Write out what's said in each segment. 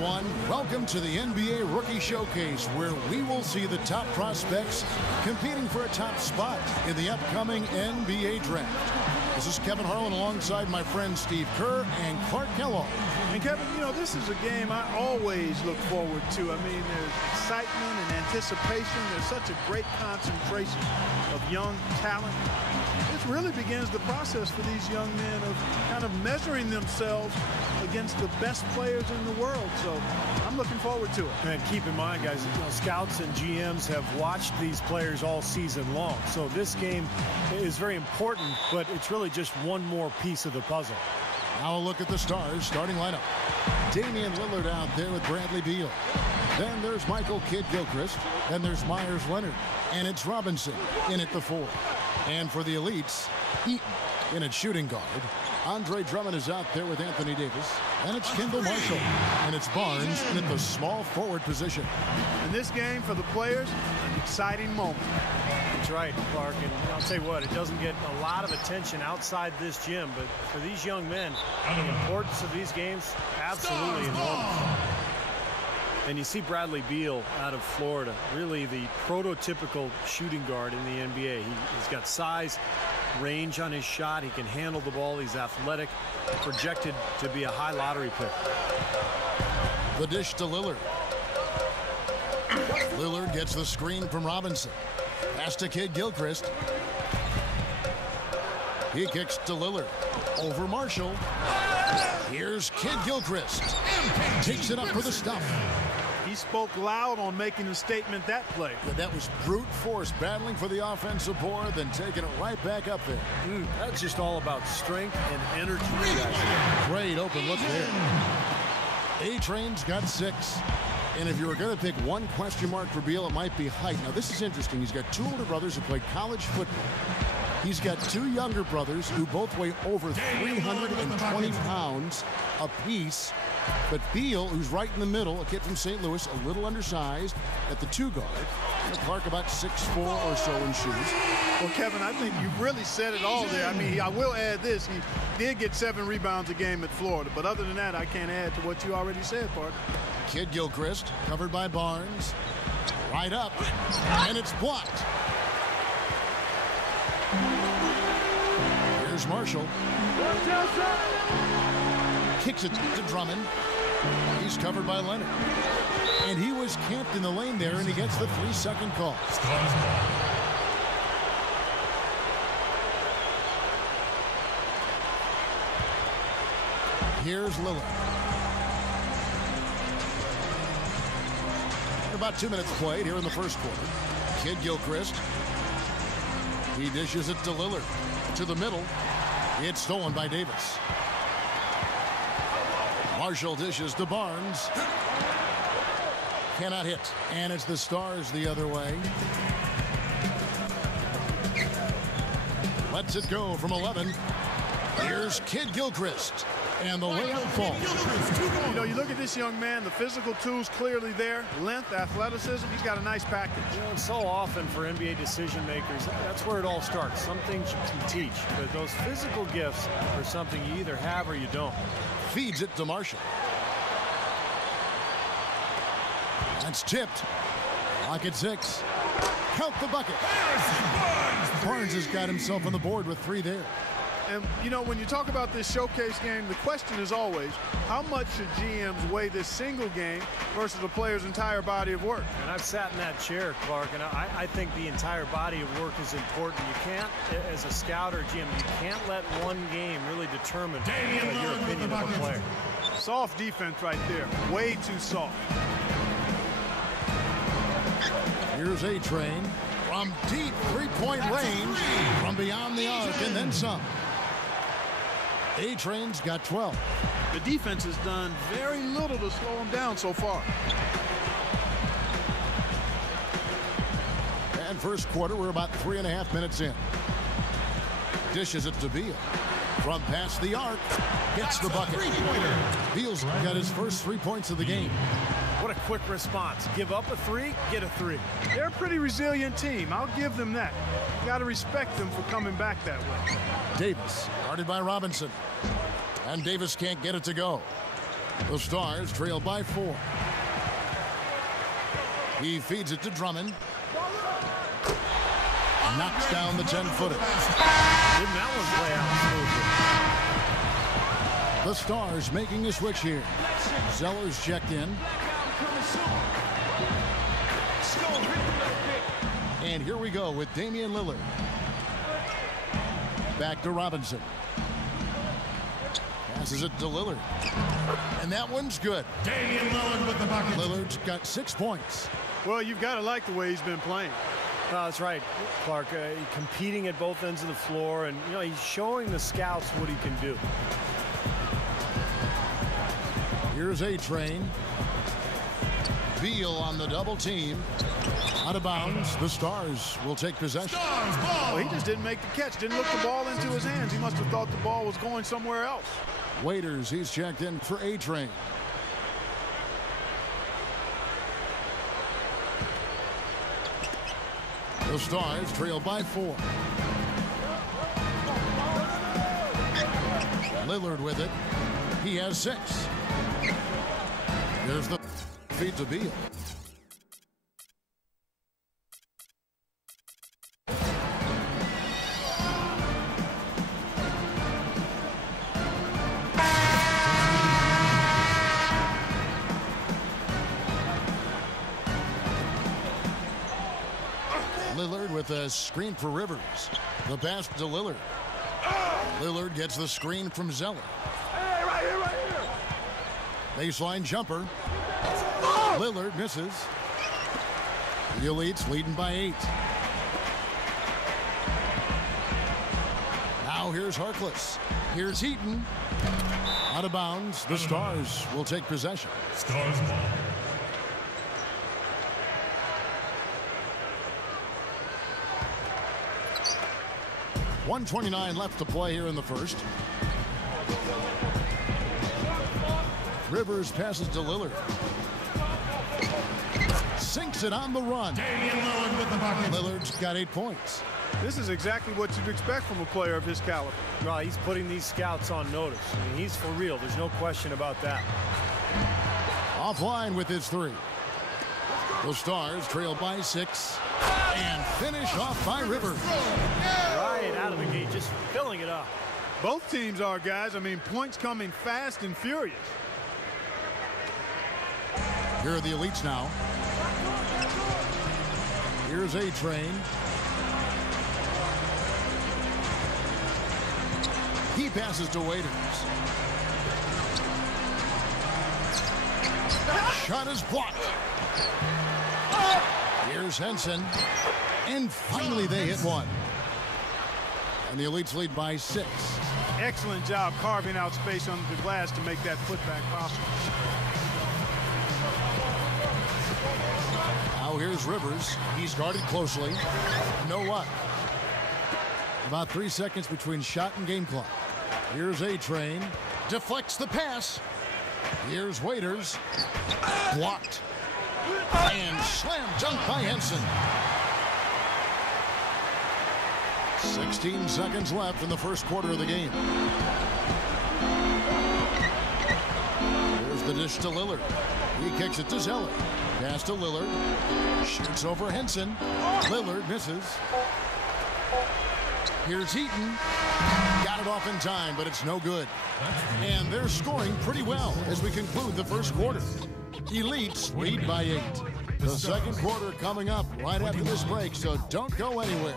everyone. Welcome to the NBA Rookie Showcase, where we will see the top prospects competing for a top spot in the upcoming NBA Draft. This is Kevin Harlan alongside my friend Steve Kerr and Clark Kellogg. And Kevin, you know, this is a game I always look forward to. I mean, there's excitement and anticipation. There's such a great concentration of young talent. This really begins the process for these young men of kind of measuring themselves against the best players in the world. So I'm looking forward to it. And keep in mind, guys, you know, scouts and GMs have watched these players all season long. So this game is very important, but it's really just one more piece of the puzzle. Now a look at the Stars starting lineup. Damian Lillard out there with Bradley Beal. Then there's Michael Kidd-Gilchrist. Then there's Myers Leonard. And it's Robinson in at the 4. And for the elites, Eaton in at shooting guard. Andre Drummond is out there with Anthony Davis. And it's Kendall Marshall. And it's Barnes in at the small forward position. In this game, for the players, an exciting moment. That's right, Clark. And I'll tell you what, it doesn't get a lot of attention outside this gym. But for these young men, the importance of these games, absolutely enormous. And you see Bradley Beal out of Florida, really the prototypical shooting guard in the NBA. He's got size, range on his shot. He can handle the ball. He's athletic, projected to be a high lottery pick. The dish to Lillard. Lillard gets the screen from Robinson. Pass to Kidd-Gilchrist. He kicks to Lillard. Over Marshall. Here's Kidd-Gilchrist. Takes it up for the stuff. He spoke loud on making a statement that play. Yeah, that was brute force, battling for the offensive board, then taking it right back up there. That's just all about strength and energy. Great open look there. A-Train's got 6. And if you were going to pick one question mark for Beal, it might be height. Now, this is interesting. He's got 2 older brothers who played college football. He's got 2 younger brothers who both weigh over 320 pounds apiece. But Beal, who's right in the middle, a kid from St. Louis, a little undersized at the 2 guard. Clark about 6'4" or so in shoes. Well, Kevin, I think you've really said it all there. I mean, I will add this. He did get 7 rebounds a game at Florida. But other than that, I can't add to what you already said, Parker. Kidd-Gilchrist, covered by Barnes. Right up, and it's blocked. Here's Marshall. Kicks it to Drummond. He's covered by Leonard. And he was camped in the lane there, and he gets the 3-second call. Here's Lillard. About 2 minutes played here in the first quarter. Kidd-Gilchrist. He dishes it to Lillard. To the middle. It's stolen by Davis. Marshall dishes to Barnes. Cannot hit. And it's the Stars the other way. Lets it go from 11. Here's Kidd-Gilchrist. And the layup falls. You know, you look at this young man, the physical tools clearly there. Length, athleticism, he's got a nice package. You know, so often for NBA decision makers, that's where it all starts. Some things you can teach, but those physical gifts are something you either have or you don't. Feeds it to Marshall. That's tipped. Lock at 6. Count the bucket. Barnes has got himself on the board with 3 there. And, you know, when you talk about this showcase game, the question is always, how much should GMs weigh this single game versus a player's entire body of work? And I've sat in that chair, Clark, and I think the entire body of work is important. You can't, as a scout or GM, you can't let one game really determine your opinion of a player. Soft defense right there. Way too soft. Here's A-Train from deep 3-point range, from beyond the arc, and then some. A-Train's got 12. The defense has done very little to slow him down so far. And first quarter, we're about 3.5 minutes in. Dishes it to Beal. From past the arc, gets the bucket. Beal's got his first 3 points of the game. What a quick response. Give up a 3, get a 3. They're a pretty resilient team. I'll give them that. You got to respect them for coming back that way. Davis, guarded by Robinson. And Davis can't get it to go. The Stars trail by 4. He feeds it to Drummond. Knocks down the 10-footer. Didn't that one play out smoothly? The Stars making a switch here. Zeller's checked in. And here we go with Damian Lillard. Back to Robinson. Passes it to Lillard. And that one's good. Damian Lillard with the bucket. Lillard's got 6 points. Well, you've got to like the way he's been playing. No, that's right, Clark. Competing at both ends of the floor, and he's showing the scouts what he can do. Here's A-Train. Beal on the double team. Out of bounds. The Stars will take possession. Well, he just didn't make the catch. Didn't look the ball into his hands. He must have thought the ball was going somewhere else. Waiters, he's checked in for A-Train. The Stars trail by 4. Lillard with it. He has 6. There's the feed to Beal. Lillard with a screen for Rivers. The pass to Lillard. Lillard gets the screen from Zeller. Hey, right here, right here. Baseline jumper. Lillard misses. The Elites leading by 8. Now here's Harkless. Here's Heaton. Out of bounds. The Stars will take possession. Stars ball. .129 left to play here in the first. Rivers passes to Lillard. Sinks it on the run. Damian Lillard with the bucket. Lillard's got 8 points. This is exactly what you'd expect from a player of his caliber. No, he's putting these scouts on notice. I mean, he's for real. There's no question about that. Offline with his 3. The Stars trail by 6 and finish off by Rivers. Right out of the gate, just filling it up. Both teams are, guys. I mean, points coming fast and furious. Here are the Elites now. Here's A-Train. He passes to Waiters. Shot is blocked. Here's Henson. And finally they hit one. And the Elites lead by 6. Excellent job carving out space under the glass to make that putback possible. Now here's Rivers. He's guarded closely. No luck. About 3 seconds between shot and game clock. Here's A-Train. Deflects the pass. Here's Waiters. Blocked. And slam dunk by Henson. 16 seconds left in the first quarter of the game. Here's the dish to Lillard. He kicks it to Zeller. Pass to Lillard. Shoots over Henson. Lillard misses. Here's Heaton. Got it off in time, but it's no good. And they're scoring pretty well as we conclude the first quarter. Elites lead by 8. The second quarter coming up right after this break, so don't go anywhere.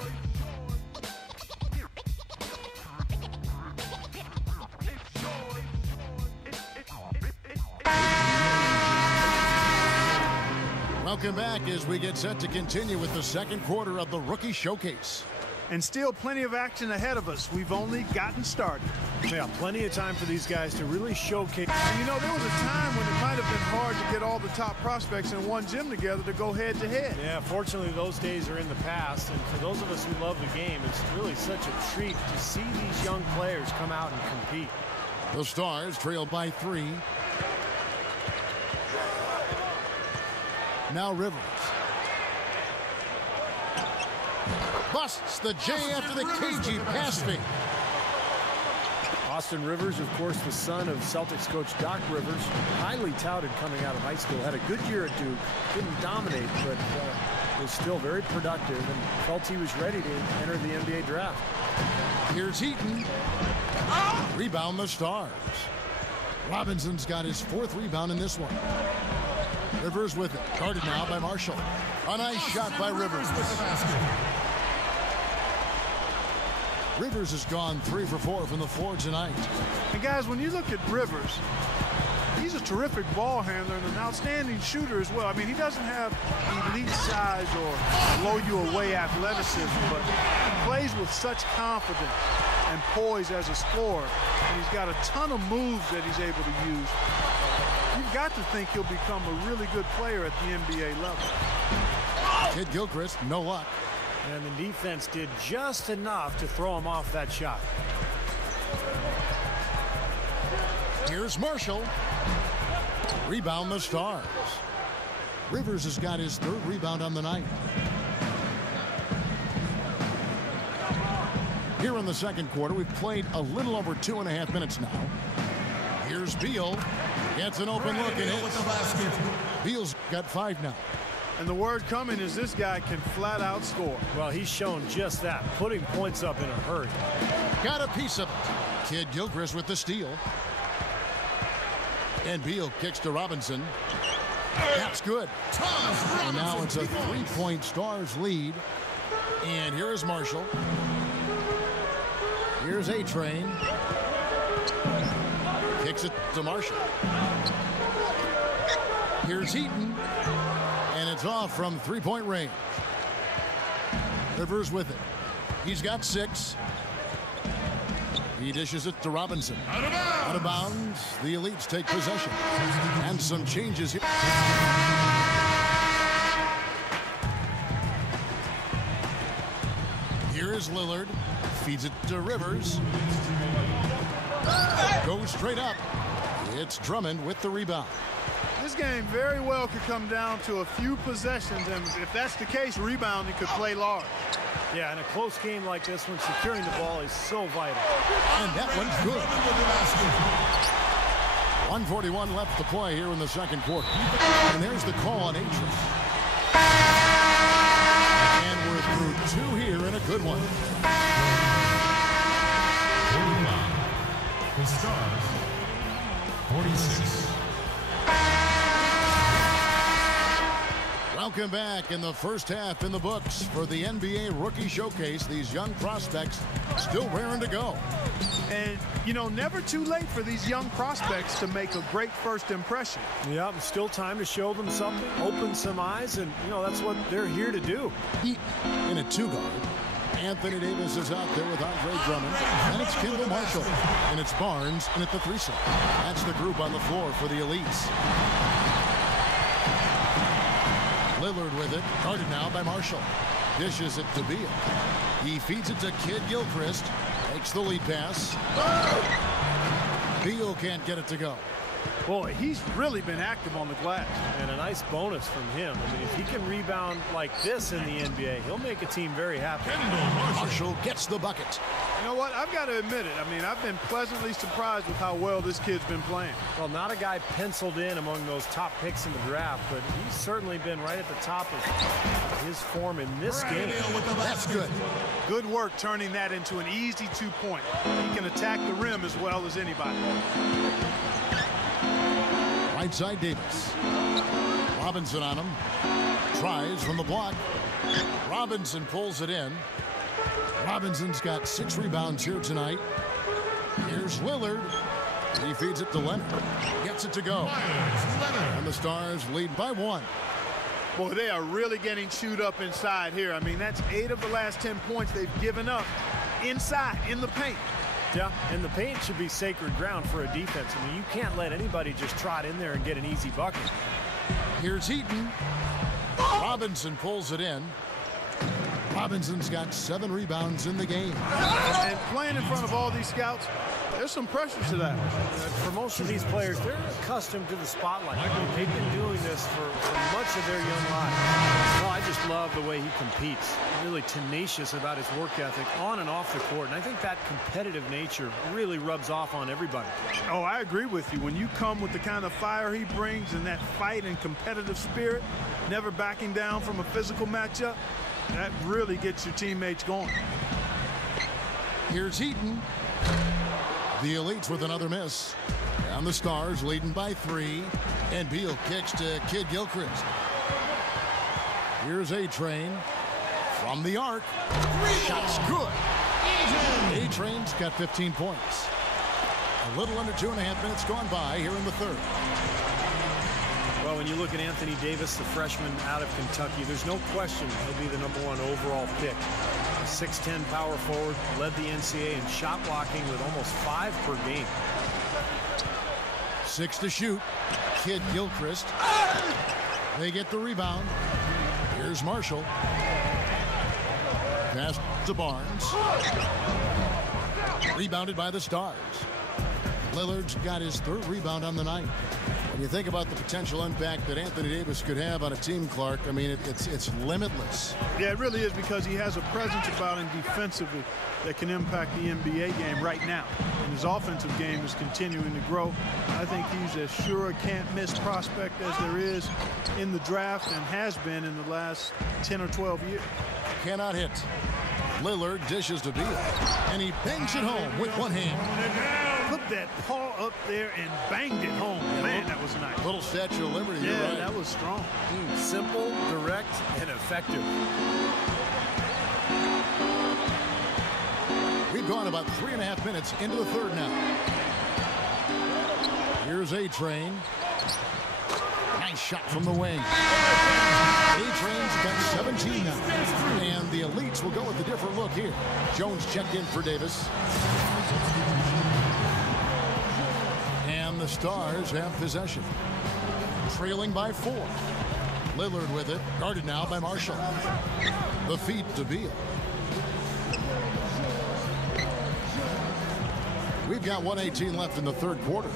Welcome back as we get set to continue with the second quarter of the Rookie Showcase. And still plenty of action ahead of us. We've only gotten started. Yeah, plenty of time for these guys to really showcase. And you know, there was a time when it might have been hard to get all the top prospects in one gym together to go head-to-head. Yeah, fortunately, those days are in the past. And for those of us who love the game, it's really such a treat to see these young players come out and compete. The Stars trail by 3. Now Rivers. Busts the J after the cagey pass fake. Austin Rivers, of course, the son of Celtics coach Doc Rivers, highly touted coming out of high school. Had a good year at Duke. Didn't dominate, but was still very productive and felt he was ready to enter the NBA draft. Here's Heaton. Rebound the Stars. Robinson's got his 4th rebound in this one. Rivers with it. Guarded now by Marshall. A nice shot by Rivers. Rivers has gone 3 for 4 from the floor tonight. And guys, when you look at Rivers, he's a terrific ball handler and an outstanding shooter as well. I mean, he doesn't have elite size or blow-you-away athleticism, but he plays with such confidence and poise as a scorer. And he's got a ton of moves that he's able to use. You've got to think he'll become a really good player at the NBA level. Kidd-Gilchrist, no luck. And the defense did just enough to throw him off that shot. Here's Marshall. Rebound the Stars. Rivers has got his 3rd rebound on the night. Here in the second quarter, we've played a little over 2.5 minutes now. Here's Beal. Gets an open look and hits. Beal's got 5 now. And the word coming is this guy can flat out score. Well, he's shown just that, putting points up in a hurry. Got a piece of it. Kidd-Gilchrist with the steal. And Beal kicks to Robinson. That's good. And now it's a 3-point Stars lead. And here is Marshall. Here's A-Train. Kicks it to Marshall. Here's Heaton. And it's off from 3-point range. Rivers with it. He's got 6. He dishes it to Robinson. Out of bounds. The Elites take possession. And some changes here. Here is Lillard. Feeds it to Rivers. Goes straight up. It's Drummond with the rebound. This game very well could come down to a few possessions, and if that's the case, rebounding could play large. Yeah, in a close game like this one, securing the ball is so vital. And that one's good. 1:41 left to play here in the second quarter. And there's the call on A-Train. And we're through 2 here in a good one. The Stars, 46. Welcome back in the first half in the books for the NBA Rookie Showcase. These young prospects still raring to go. And, you know, never too late for these young prospects to make a great first impression. Yeah, still time to show them something, open some eyes, and, you know, that's what they're here to do. In a 2-guard. Anthony Davis is out there with Andre Drummond. And it's Kendall Marshall. And it's Barnes in at the 3 set. That's the group on the floor for the Elites. Lillard with it. Guarded now by Marshall. Dishes it to Beal. He feeds it to Kidd-Gilchrist. Takes the lead pass. Beal can't get it to go. Boy, he's really been active on the glass. And a nice bonus from him. I mean, if he can rebound like this in the NBA, he'll make a team very happy. Marshall gets the bucket. You know what? I've got to admit it. I mean, I've been pleasantly surprised with how well this kid's been playing. Well, not a guy penciled in among those top picks in the draft, but he's certainly been right at the top of his form in this game. That's good. Good work turning that into an easy 2-point. He can attack the rim as well as anybody. Right side Davis. Robinson on him. Tries from the block. Robinson pulls it in. Robinson's got 6 rebounds here tonight. Here's Lillard. He feeds it to Leonard. Gets it to go. And the Stars lead by 1. Boy, they are really getting chewed up inside here. I mean, that's 8 of the last 10 points they've given up inside, in the paint. Yeah, and the paint should be sacred ground for a defense. I mean, you can't let anybody just trot in there and get an easy bucket. Here's Heaton. Robinson pulls it in. Robinson's got 7 rebounds in the game. And playing in front of all these scouts, There's some pressure to that. For most of these players, they're accustomed to the spotlight. They've been doing this for much of their young lives. Well, I just love the way he competes. Really tenacious about his work ethic on and off the court. And I think that competitive nature really rubs off on everybody. Oh, I agree with you. When you come with the kind of fire he brings and that fight and competitive spirit, never backing down from a physical matchup, that really gets your teammates going. Here's Eaton. The Elites with another miss. And the Stars leading by 3. And Beal kicks to Kid Gilchrist. Here's A-Train from the arc. Shot's good. A-Train's got 15 points. A little under 2.5 minutes gone by here in the third. Well, when you look at Anthony Davis, the freshman out of Kentucky, there's no question he'll be the #1 overall pick. A 6'10" power forward, led the NCAA in shot blocking with almost 5 per game. 6 to shoot. Kid Gilchrist. They get the rebound. Here's Marshall. Pass to Barnes. Rebounded by the Stars. Lillard's got his 3rd rebound on the night. When you think about the potential impact that Anthony Davis could have on a team, Clark, I mean, it's limitless. Yeah, it really is, because he has a presence about him defensively that can impact the NBA game right now. And his offensive game is continuing to grow. I think he's as sure a can't-miss prospect as there is in the draft and has been in the last 10 or 12 years. Cannot hit. Lillard dishes to Beal, and he bangs it home with one hand. Put that paw up there and banged it home. Man, that was nice. Little Statue of Liberty. Yeah, right. that was strong. Simple, direct, and effective. We've gone about 3.5 minutes into the third now. Here's A-Train. Nice shot from the wing. A-Train's got 17 now. And the Elites will go with a different look here. Jones checked in for Davis. And the Stars have possession. Trailing by 4. Lillard with it. Guarded now by Marshall. The feed to Beal. We've got 1:18 left in the third quarter.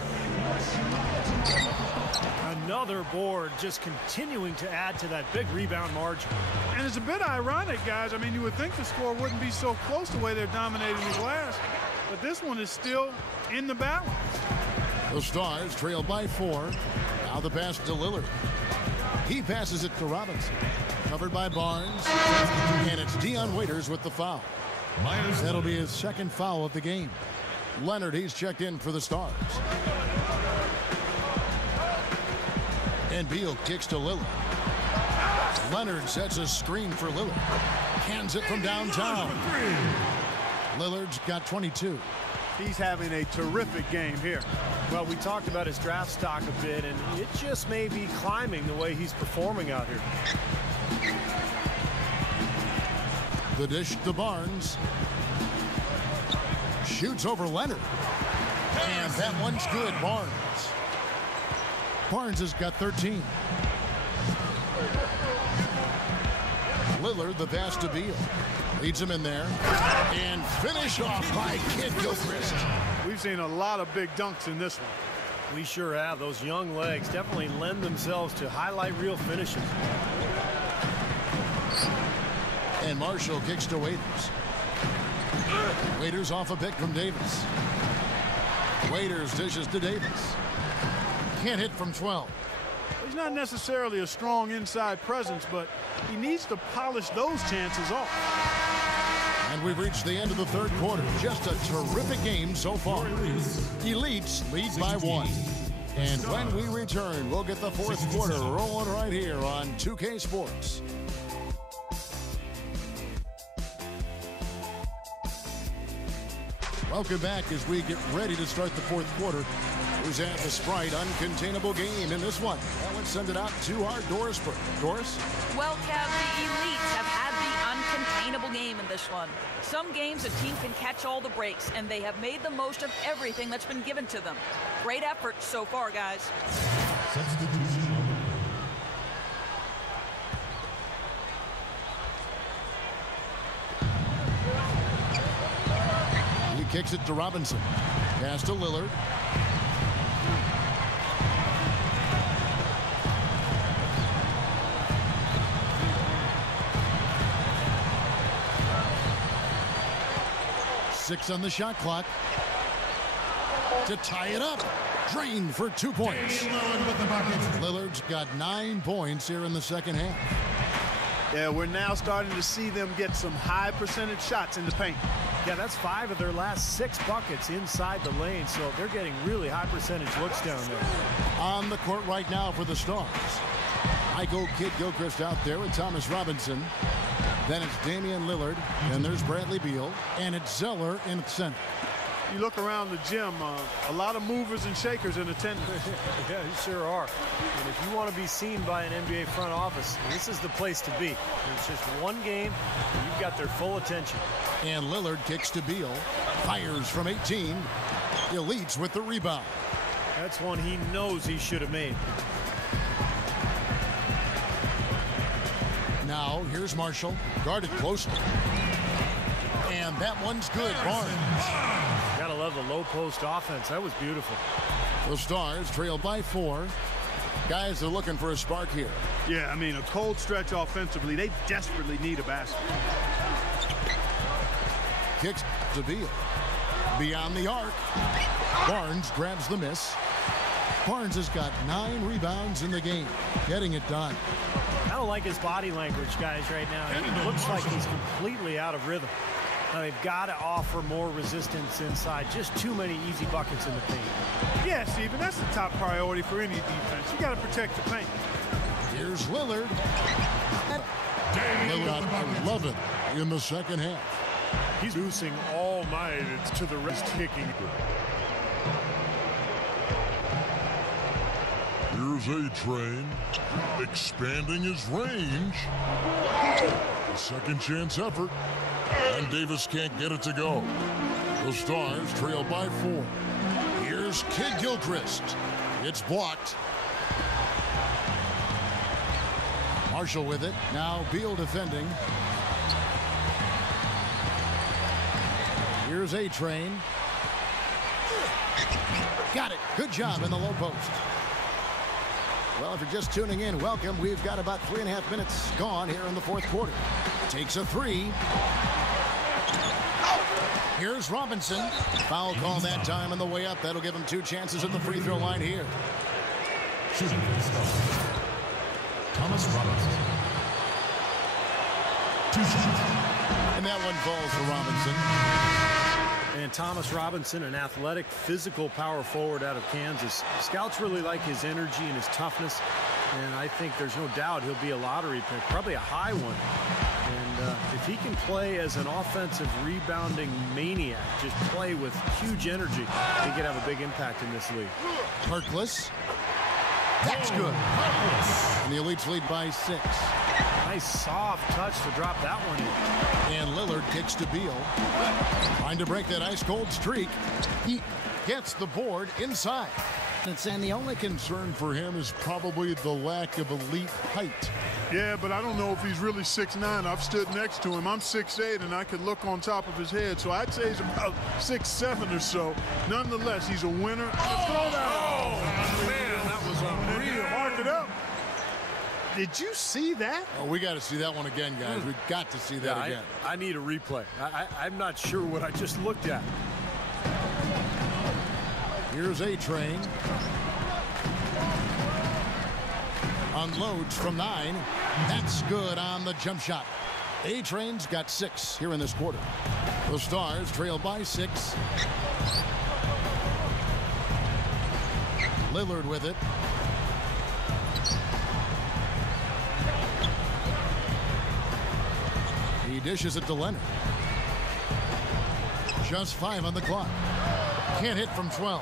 Another board, just continuing to add to that big rebound margin. And it's a bit ironic, guys. I mean, you would think the score wouldn't be so close the way they're dominating the glass, but this one is still in the balance. The Stars trail by 4. Now the pass to Lillard. He passes it to Robinson. Covered by Barnes. And it's Dion Waiters with the foul. That'll be his 2nd foul of the game. Leonard, he's checked in for the Stars. And Beal kicks to Lillard. Leonard sets a screen for Lillard. Hands it from downtown. Lillard's got 22. He's having a terrific game here. Well, we talked about his draft stock a bit, and it just may be climbing the way he's performing out here. The dish to Barnes. Shoots over Leonard. And that one's good, Barnes. Barnes has got 13. Lillard, the pass to Beal. Leads him in there. And finish off by Kid Gilchrist. We've seen a lot of big dunks in this one. We sure have. Those young legs definitely lend themselves to highlight reel finishes. And Marshall kicks to Waiters. Waiters off a pick from Davis. Waiters dishes to Davis. Can't hit from 12. He's not necessarily a strong inside presence, but he needs to polish those chances off. And we've reached the end of the third quarter. Just a terrific game so far. Elites lead by 1. And when we return, we'll get the fourth quarter rolling right here on 2K Sports. Welcome back as we get ready to start the fourth quarter. Who's at the Sprite uncontainable game in this one? Well, let's send it out to our Doris. Doris? Well, Kev, the Elites have had the uncontainable game in this one. Some games a team can catch all the breaks, and they have made the most of everything that's been given to them. Great effort so far, guys. He kicks it to Robinson. Pass to Lillard. Six on the shot clock to tie it up. Drained for 2 points. Lillard's got 9 points here in the second half. Yeah, we're now starting to see them get some high percentage shots in the paint. Yeah, that's 5 of their last 6 buckets inside the lane, so they're getting really high percentage looks down there. On the court right now for the Stars. I go Kidd-Gilchrist out there with Thomas Robinson. Then it's Damian Lillard, and there's Bradley Beal, and it's Zeller in center. You look around the gym, a lot of movers and shakers in attendance. Yeah, you sure are. And if you want to be seen by an NBA front office, this is the place to be. It's just one game, and you've got their full attention. And Lillard kicks to Beal, fires from 18. He leads with the rebound. That's one he knows he should have made. Now, here's Marshall, guarded closely. And that one's good, Barnes. Gotta love the low post offense. That was beautiful. The Stars trail by 4. Guys are looking for a spark here. Yeah, I mean, a cold stretch offensively. They desperately need a basket. Kicks to Beal. Beyond the arc. Barnes grabs the miss. Barnes has got 9 rebounds in the game, getting it done. I don't like his body language, guys, right now. It looks like he's completely out of rhythm. Now, they've got to offer more resistance inside. Just too many easy buckets in the paint. Yeah, Steven, that's the top priority for any defense. You got to protect the paint. Here's Lillard. Lillard got 11 in the second half. He's using all night to the rest kicking. Here's A-Train, expanding his range. A second chance effort, and Davis can't get it to go. The Stars trail by 4. Here's Kidd-Gilchrist. It's blocked. Marshall with it. Now Beal defending. Here's A-Train. Got it. Good job in the low post. Well, if you're just tuning in, welcome. We've got about 3.5 minutes gone here in the fourth quarter. Takes a 3. Here's Robinson. Foul call that time on the way up. That'll give him 2 chances at the free throw line here. Shooting for the Stars, Thomas Robinson. 2 shots. And that one falls for Robinson. And Thomas Robinson, an athletic, physical power forward out of Kansas. Scouts really like his energy and his toughness. And I think there's no doubt he'll be a lottery pick, probably a high one. And if he can play as an offensive rebounding maniac, just play with huge energy, he could have a big impact in this league. Harkless. That's good. And the Elites lead by 6. Nice soft touch to drop that one in. And Lillard kicks to Beal. Trying to break that ice-cold streak. He gets the board inside. And the only concern for him is probably the lack of elite height. Yeah, but I don't know if he's really 6'9". I've stood next to him. I'm 6'8", and I could look on top of his head. So I'd say he's about 6'7" or so. Nonetheless, he's a winner. Oh, man, that was unreal. Mark it up. Did you see that? Oh, we got to see that one again, guys. We've got to see that again. I need a replay. I'm not sure what I just looked at. Here's A-Train. Unloads from 9. That's good on the jump shot. A-Train's got 6 here in this quarter. The Stars trail by 6. Lillard with it. He dishes it to Leonard. Just 5 on the clock. Can't hit from 12.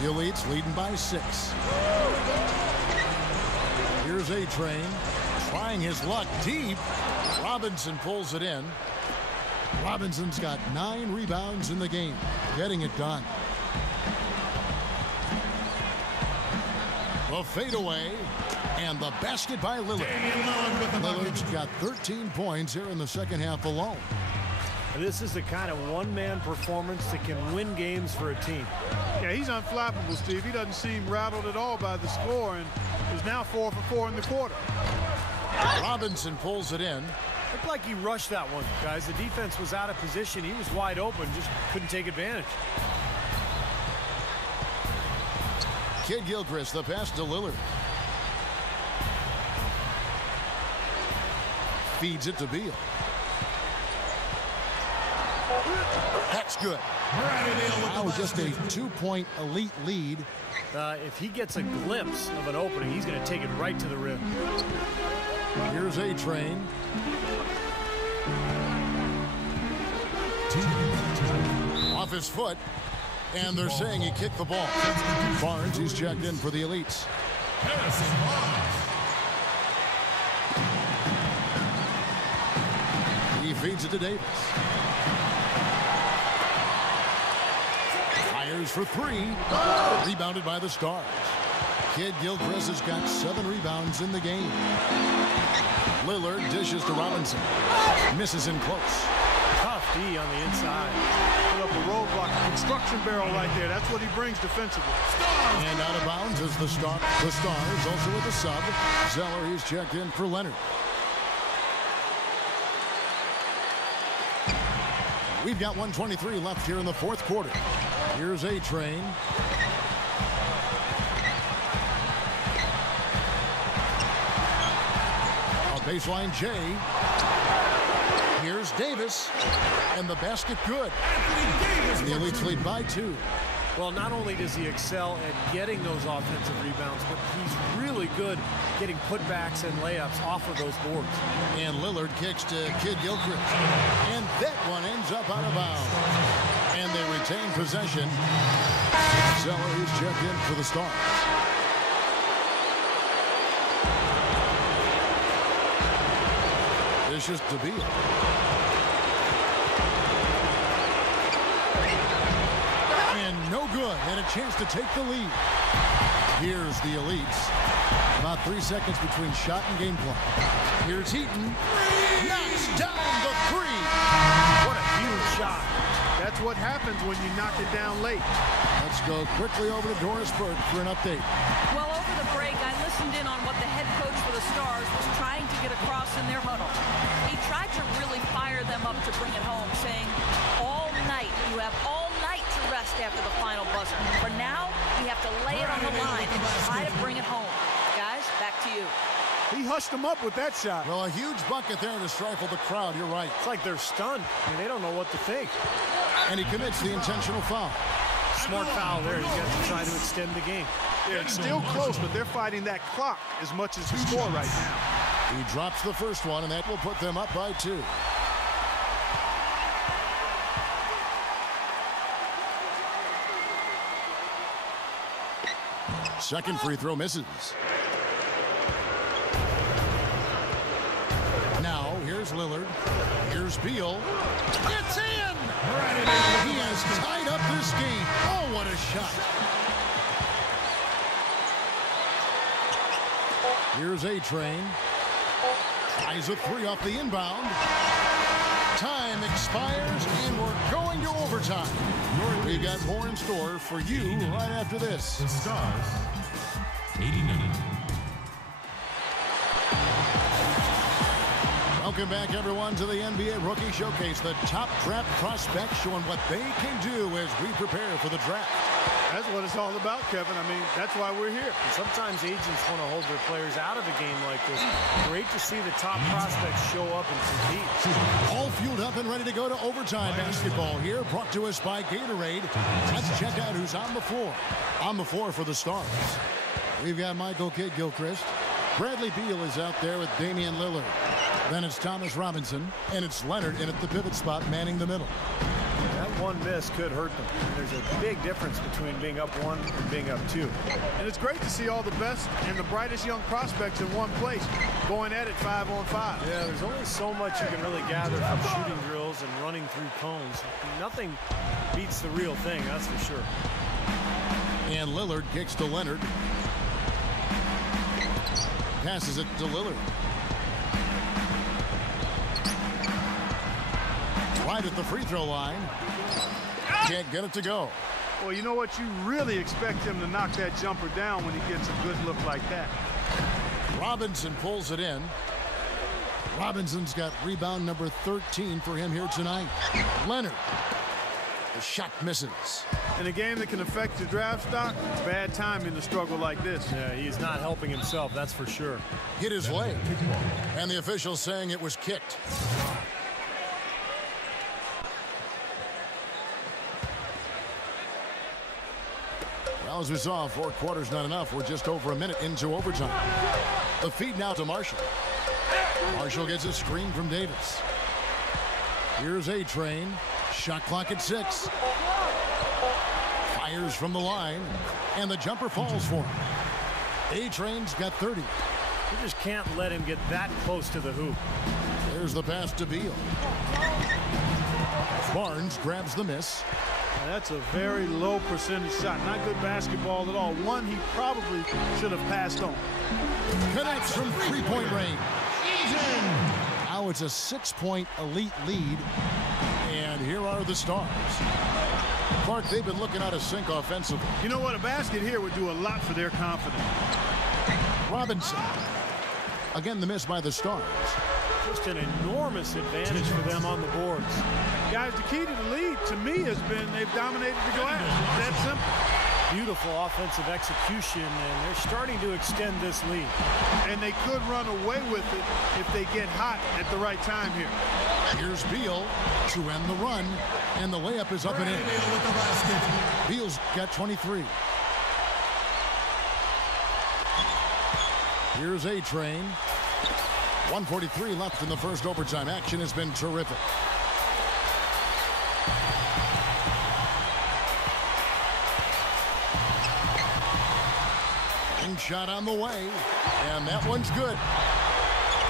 The Elites leading by 6. Here's A-Train trying his luck deep. Robinson pulls it in. Robinson's got 9 rebounds in the game, getting it done. The fadeaway and the basket by Lillard. Lillard's got 13 points here in the second half alone. This is the kind of one-man performance that can win games for a team. Yeah, he's unflappable, Steve. He doesn't seem rattled at all by the score and is now 4 for 4 in the quarter. Robinson pulls it in. Looked like he rushed that one, guys. The defense was out of position. He was wide open, just couldn't take advantage. Kidd-Gilchrist, the pass to Lillard. Feeds it to Beal. That's good. Now just a 2-point elite lead. If he gets a glimpse of an opening, he's going to take it right to the rim. Here's A-Train. Off his foot, and they're saying he kicked the ball. Barnes, he's checked in for the Elites. He feeds it to Davis. Fires for 3. Rebounded by the Stars. Kidd-Gilchrist has got 7 rebounds in the game. Lillard dishes to Robinson. Misses in close. Tough D on the inside. Put up a roadblock, a construction barrel right there. That's what he brings defensively. And out of bounds is the Stars. Also with the sub. Zeller, he's checked in for Leonard. We've got 1:23 left here in the fourth quarter. Here's A-Train. Baseline J. Here's Davis. And the basket good. The Elites lead by 2. Well, not only does he excel at getting those offensive rebounds, but he's really good getting putbacks and layups off of those boards. And Lillard kicks to Kidd-Gilchrist. And that one ends up out of bounds. And they retain possession. Zeller is checked in for the Stars. Dishes to Beal. And no good. And a chance to take the lead. Here's the Elites. About 3 seconds between shot and game clock. Here's Heaton. Knocks down the 3. What a huge shot. That's what happens when you knock it down late. Let's go quickly over to Doris Burke for an update. Well, over the break, I listened in on what the head coach for the Stars was trying to get across in their huddle. He tried to really fire them up to bring it home, saying, all night, you have all night to rest after the final buzzer. For now, you have to lay it on the line and try to bring it home. Guys, back to you. He hushed them up with that shot. Well, a huge bucket there to stifle the crowd. You're right. It's like they're stunned. I mean, they don't know what to think. And he commits the intentional foul. Smart foul there. You got to try to extend the game. Yeah, it's still close, but they're fighting that clock as much as the score right now. He drops the first one, and that will put them up by 2. Second free throw misses. Now, here's Lillard. Here's Beal. It's in! He has tied up this game. Oh, what a shot. Here's A-Train. Tries a 3 off the inbound. Time expires, and we're going to overtime. We got more in store for you right after this. The Stars, 89. Welcome back, everyone, to the NBA Rookie Showcase. The top draft prospects showing what they can do as we prepare for the draft. That's what it's all about, Kevin. I mean, that's why we're here. And sometimes agents want to hold their players out of a game like this. Great to see the top prospects show up and compete. All fueled up and ready to go to overtime basketball here, brought to us by Gatorade. Let's check out who's on the floor. On the floor for the Stars, we've got Michael Kidd-Gilchrist. Bradley Beal is out there with Damian Lillard. Then it's Thomas Robinson, and it's Leonard in at the pivot spot, manning the middle. That one miss could hurt them. There's a big difference between being up 1 and being up 2. And it's great to see all the best and the brightest young prospects in one place, going at it 5-on-5. Yeah, there's only so much you can really gather from shooting drills and running through cones. Nothing beats the real thing, that's for sure. And Lillard kicks to Leonard. Passes it to Lillard. Right at the free throw line. Can't get it to go. Well, you know what? You really expect him to knock that jumper down when he gets a good look like that. Robinson pulls it in. Robinson's got rebound number 13 for him here tonight. Leonard. The shot misses. In a game that can affect your draft stock, bad timing to struggle like this. Yeah, he's not helping himself, that's for sure. Hit his leg. And the official saying it was kicked. Well, as we saw, 4 quarters not enough. We're just over a minute into overtime. The feed now to Marshall. Marshall gets a screen from Davis. Here's A-Train. Shot clock at 6. Fires from the line, and the jumper falls for him. A-Train's got 30. You just can't let him get that close to the hoop. There's the pass to Beal. Barnes grabs the miss. Now that's a very low percentage shot. Not good basketball at all. One he probably should have passed on. Connects from three-point range. Now it's a 6-point elite lead. And here are the Stars. Clark, they've been looking out of sync offensively. You know what? A basket here would do a lot for their confidence. Robinson. Again, the miss by the Stars. Just an enormous advantage for them on the boards. Guys, the key to the lead, to me, has been they've dominated the glass. It's that simple. Beautiful offensive execution, and they're starting to extend this lead. And they could run away with it if they get hot at the right time here. Here's Beal to end the run, and the layup is up and in. Beal's got 23. Here's A-Train. 1:43 left in the first overtime. Action has been terrific. Shot on the way, and that one's good.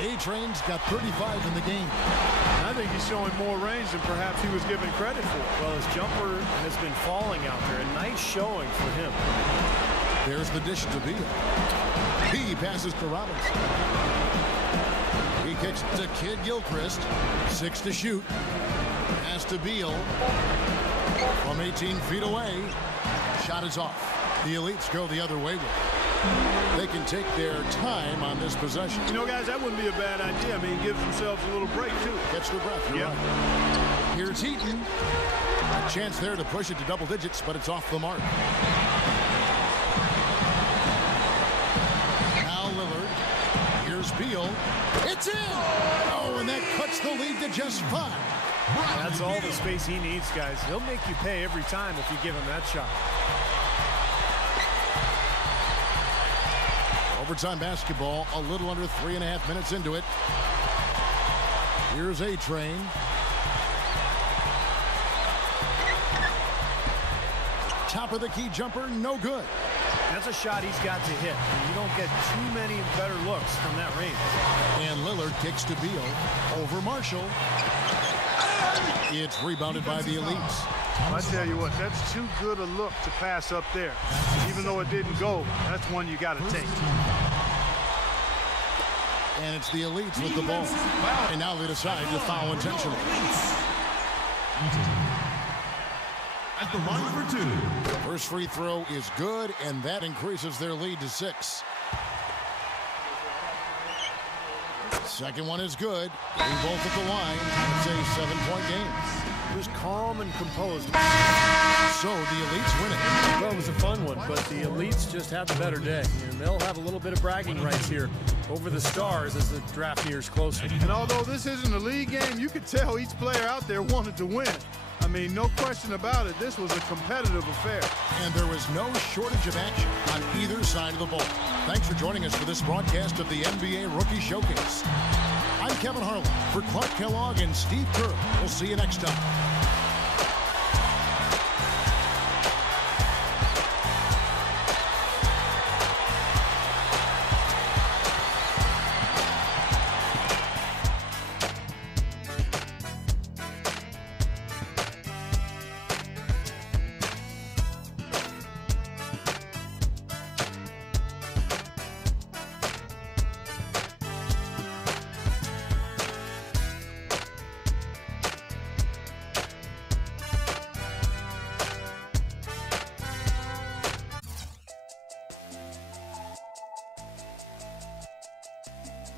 A-Train's got 35 in the game. I think he's showing more range than perhaps he was given credit for. Well, his jumper has been falling out there. A nice showing for him. There's the dish to Beal. He passes to Robinson. He kicks to Kid Gilchrist. 6 to shoot. Pass to Beal. From 18 feet away. Shot is off. The Elites go the other way with it. They can take their time on this possession. You know, guys, that wouldn't be a bad idea. I mean, gives themselves a little break, too. Catch their breath. You're right. Here's Heaton. A chance there to push it to double digits, but it's off the mark. Now Lillard. Here's Beal. It's in! Oh, and that cuts the lead to just 5. That's all the space he needs, guys. He'll make you pay every time if you give him that shot. Overtime basketball, a little under 3.5 minutes into it. Here's A-Train. Top of the key jumper, no good. That's a shot he's got to hit. And you don't get too many better looks from that range. And Lillard kicks to Beal over Marshall. It's rebounded by the Elites. I tell you what, that's too good a look to pass up there. Even though it didn't go, that's one you got to take. And it's the Elites with the ball. And now they decide to foul intentionally. At the line for 2. First free throw is good, and that increases their lead to 6. Second one is good. They both at the line. It's a 7-point game. He was calm and composed. So the Elites win it. Well, it was a fun one, but the Elites just had the better day. And they'll have a little bit of bragging rights here over the Stars as the draft nears closer. And although this isn't a league game, you could tell each player out there wanted to win. I mean, no question about it. This was a competitive affair. And there was no shortage of action on either side of the ball. Thanks for joining us for this broadcast of the NBA Rookie Showcase. I'm Kevin Harlan for Clark Kellogg and Steve Kerr. We'll see you next time.